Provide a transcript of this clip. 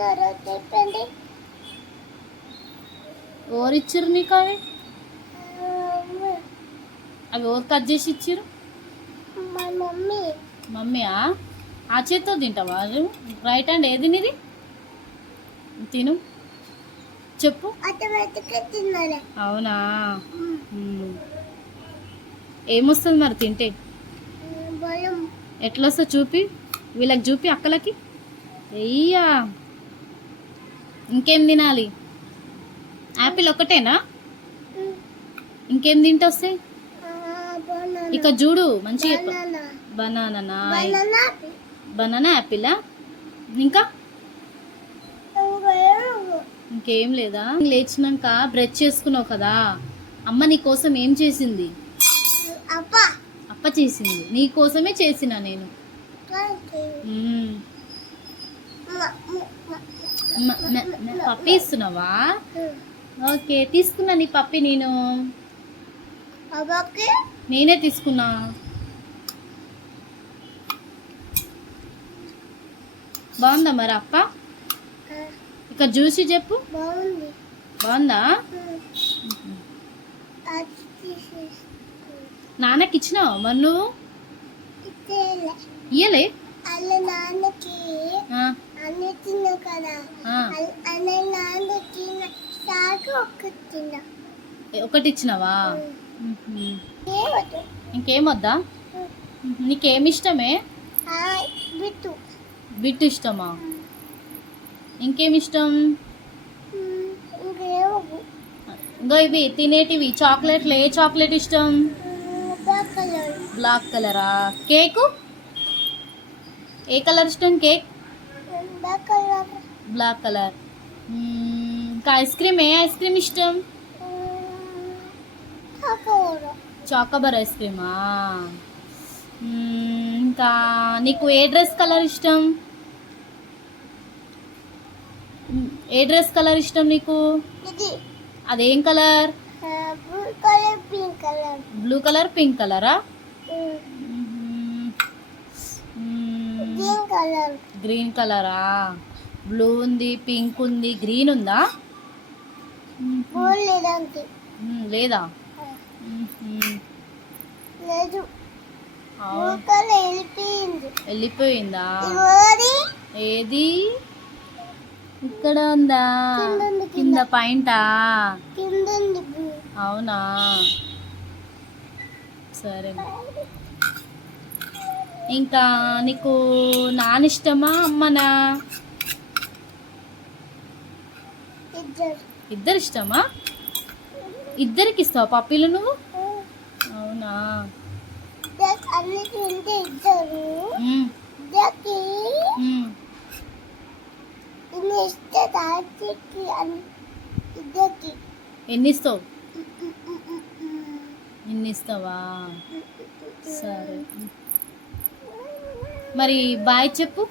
చెప్పండి. ఎవరిచ్చారు నీకు అవి? అవి ఎవరు కట్ చేసి ఇచ్చారు? మా మమ్మీ. మమ్మీయా? ఆ చేత్తో తింటావా? రైట్ హ్యాండ్ ఏది నీది? తిను, చెప్పు. అవునా? ఏమొస్తుంది మరి తింటే? ఎట్లా వస్తా చూపి, వీళ్ళకి చూపి, అక్కలకి. అయ్యా, ఇంకేం తినాలి? యాపిల్ ఒక్కటేనా? ఇంకేం తింటే వస్తాయి? ఇక చూడు మంచిగా. బనానా, బనానా, యాపిలా? ఇంకా ఇంకేం లేదా? లేచినాక బ్రష్ చేసుకున్నావు కదా, అమ్మ నీ కోసం ఏం చేసింది? అప్ప చేసింది. నీ కోసమే చేసిన నేను. పప్పి ఇస్తున్నావా? ఓకే, తీసుకున్నా నీ పప్పి నేను. నేనే తీసుకున్నా. బాగుందా మరి అప్ప? ఇక చూసి చెప్పు. బాగుందా? నాన్నకి ఇచ్చినావా మరి నువ్వు? ఇయ్యలే. ఒకటి ఇచ్చినావా? ఇంకేమొద్దా? నీకేమి ఇష్టమే? బిట్టు ఇష్టమా? ఇంకేమి ఇష్టం? ఇంకో ఇవి తినేటివి చాక్లెట్లు. ఏ చాక్లెట్ ఇష్టం? బ్లాక్ కలరా? కేకు ఏ కలర్ ఇష్టం? Cake black colour. ఇంకా ఐస్ క్రీమ్. ఏ ఐస్ క్రీమ్ ఇష్టం? చాకోబార్ ఐస్ క్రీమా? ఇంకా నీకు ఏ డ్రెస్ కలర్ ఇష్టం? ఏ డ్రెస్ కలర్ ఇష్టం నీకు? అదేం కలర్? బ్లూ కలర్, పింక్ కలరా? గ్రీన్ కలరా? బ్లూ ఉంది, పింక్ ఉంది, గ్రీన్ ఉందా? లేదా? వెళ్ళిపోయిందా? ఏది? ఇక్కడ ఉందా? కింద పాయింటా? అవునా? సరే. ఇంకా నీకు నాన్న ఇష్టమా, అమ్మనా? ఇద్దరు ఇష్టమా? ఇద్దరికి ఇస్తావా పప్పీలు నువ్వు? అవునా? ఎన్ని ఇస్తావు? ఎన్ని ఇస్తావా? సరే మరి బాయ్ చెప్పు.